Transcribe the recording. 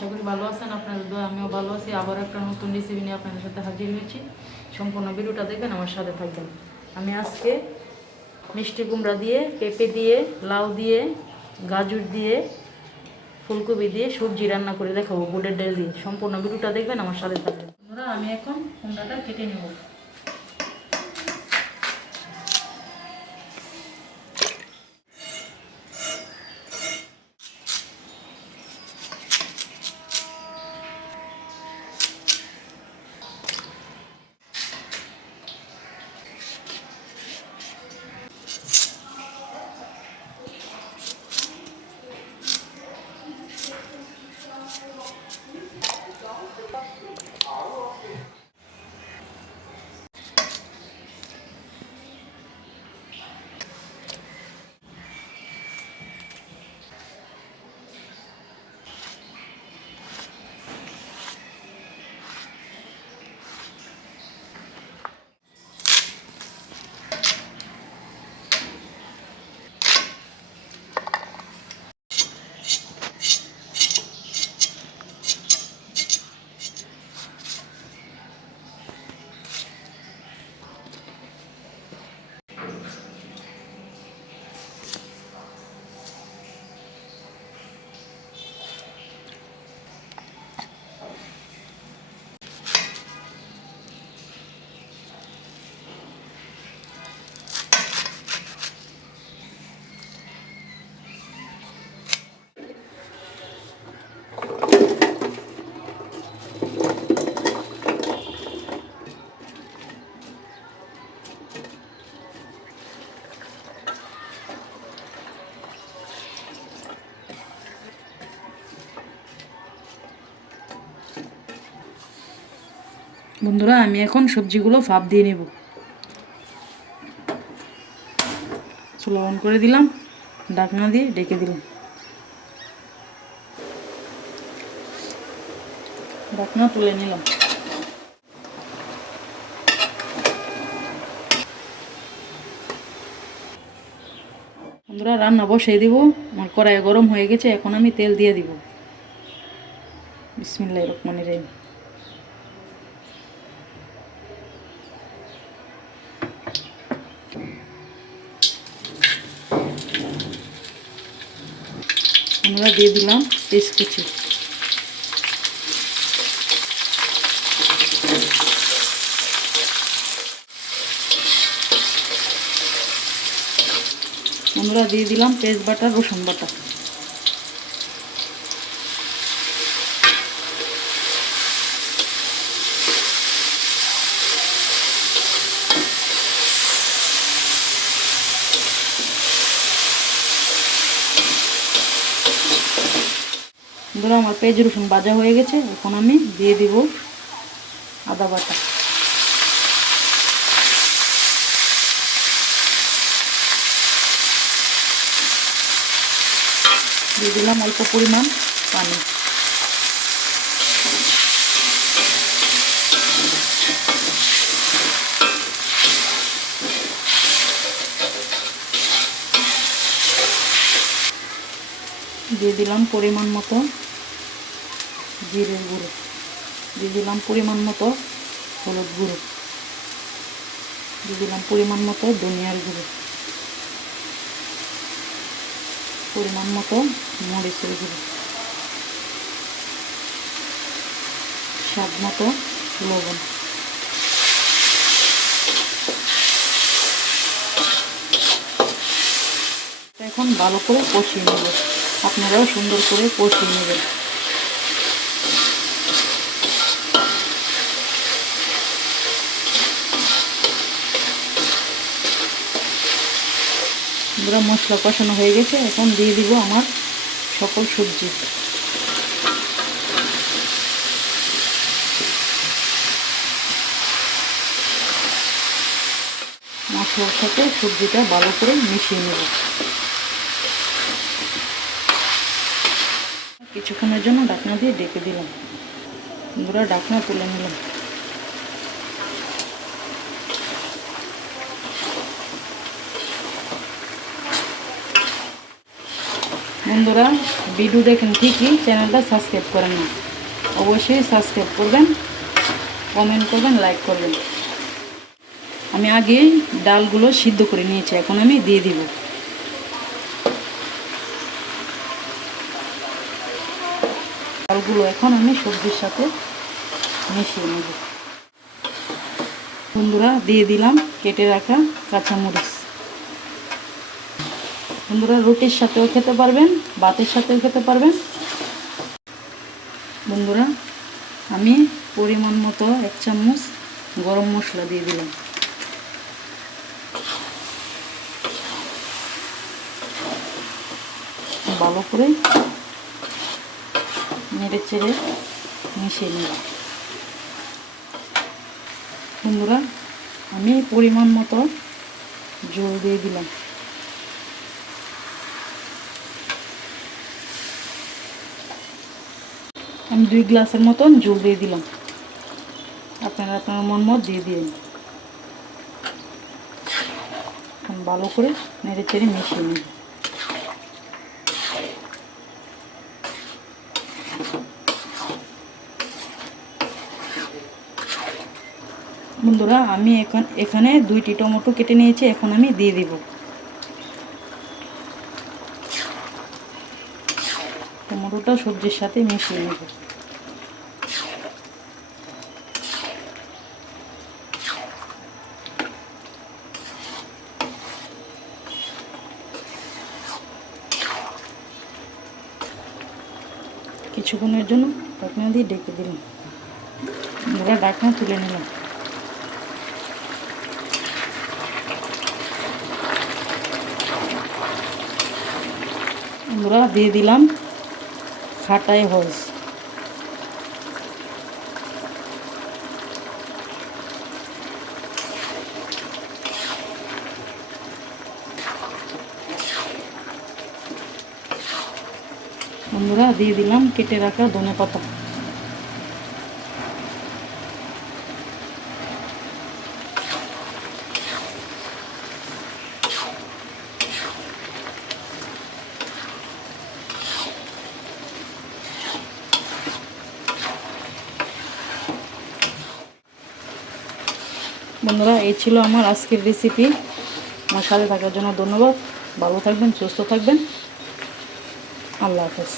আশা করি ভালো আছেন। আপনাদের দোয়া আমিও ভালো আছি। আবার একটা নতুন রেসিপি নিয়ে আপনাদের সাথে হাজির হয়েছি। সম্পূর্ণ ভিডিওটা দেখবেন, আমার সাথে থাকবেন। আমি আজকে মিষ্টি কুমড়া দিয়ে, পেঁপে দিয়ে, লাউ দিয়ে, গাজর দিয়ে, ফুলকপি দিয়ে সবজি রান্না করে দেখাবো বুটের ডাল দিয়ে। সম্পূর্ণ ভিডিওটা দেখবেন, আমার সাথে থাকবেন। আমি এখন কুমড়াটা কেটে নেব। বন্ধুরা, আমি এখন সবজিগুলো ভাপ দিয়ে নেব। চুলা অন করে দিলাম, ঢাকনা দিয়ে ঢেকে দিলাম। ঢাকনা তুলে নিলাম। বন্ধুরা, রান্না বসিয়ে দিব। আমার কড়াই গরম হয়ে গেছে, এখন আমি তেল দিয়ে দিব। বিসমিল্লাহির রহমানির রহিম। আমরা দিয়ে দিলাম পেঁয়াজ কুচি। আমরা দিয়ে দিলাম পেঁয়াজ বাটা, রসুন বাটা। বন্ধুরা, আমার পেঁয়াজ রসুন ভাজা হয়ে গেছে, এখন আমি দিয়ে দিব আদা বাটা। দিয়ে দিলাম অল্প পরিমাণ পানি। দিয়ে দিলাম পরিমাণ মতো জিরের গুঁড়ো। দিয়ে দিলাম পরিমাণ মতো হলুদ গুঁড়ো। দিয়ে দিলাম পরিমাণ মতো ধনিয়ার গুঁড়ো, পরিমাণ মতো মরিচের গুঁড়ো, স্বাদ মতো লবণ। এখন ভালো করে কষিয়ে নেব। আপনারাও সুন্দর করে কষিয়ে নেবেন। বন্ধুরা, মশলা কষানো হয়ে গেছে, এখন দিয়ে দিব আমার সকল সবজি। মশলার সাথে সবজিটা ভালো করে মিশিয়ে নেব। কিছুক্ষণের জন্য ঢাকনা দিয়ে ঢেকে দিলাম। বন্ধুরা, ঢাকনা তুলে নিলাম। বন্ধুরা ভিডিও দেখেন ঠিকই, চ্যানেলটা সাবস্ক্রাইব করেন না, অবশ্যই সাবস্ক্রাইব করবেন, কমেন্ট করবেন, লাইক করবেন। আমি আগে ডালগুলো সিদ্ধ করে নিয়েছি, এখন আমি দিয়ে দিব। ডালগুলো এখন আমি সবজির সাথে মিশিয়ে নেব। বন্ধুরা দিয়ে দিলাম কেটে রাখা কাঁচামরিচ। বন্ধুরা রুটির সাথেও খেতে পারবেন, ভাতের সাথেও খেতে পারবেন। বন্ধুরা আমি পরিমাণ মতো 1 চামচ গরম মশলা দিয়ে দিলাম। ভালো করে নেড়ে চেড়ে মিশিয়ে নেব। বন্ধুরা আমি পরিমাণ মতো জল দিয়ে দিলাম। আমি 2 গ্লাসের মতন জল দিয়ে দিলাম, আপনারা আপনার মন মতো দিয়ে দিন। এখন ভালো করে নেড়ে চেড়ে মিশিয়ে নিন। বন্ধুরা আমি এখানে 2টি টমেটো কেটে নিয়েছি, এখন আমি দিয়ে দিব। টমেটোটা সবজির সাথে মিশিয়ে নেব। কিছুক্ষণের জন্য ঢাকনা দিয়ে ঢেকে দিলাম। বন্ধুরা ঢাকনা তুলে নিলাম। বন্ধুরা দিয়ে দিলাম খাটাই হলস। বন্ধুরা দিয়ে দিলাম কেটে রাখা ধনেপাতা। বন্ধুরা এই ছিল আমার আজকের রেসিপি। আমার সাথে থাকার জন্য ধন্যবাদ। ভালো থাকবেন, সুস্থ থাকবেন। আল্লাহ হাফেজ।